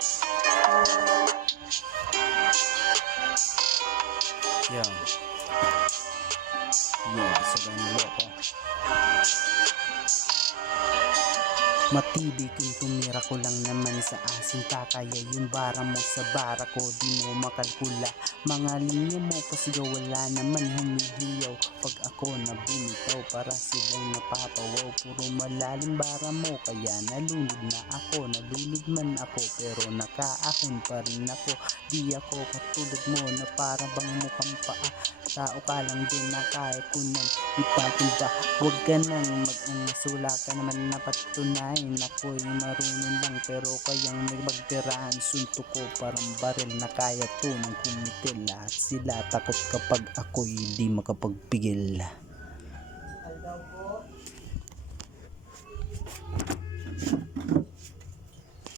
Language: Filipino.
Yan. Yan, sabay niloko. Matibig kung tumira ko lang naman sa asin kakaya yung bara mo sa bara ko di mo makalkula mga linya mo pasigaw wala naman humihiyaw pag ako na bumitaw para silang napapawaw puro malalim bara mo kaya nalunod na nalunod man ako pero nakaahon pa rin ako di ako katulad mo na para bang mukhang paa tao ka lang din na kaya ko nang ipatinda huwag ka nang mag-angas wala ka naman napatunay ako'y marunong lang pero kayang may magtirahan suntok ko parang baril na kaya to ng kumitil lahat sila takot kapag ako'y di makapagpigil.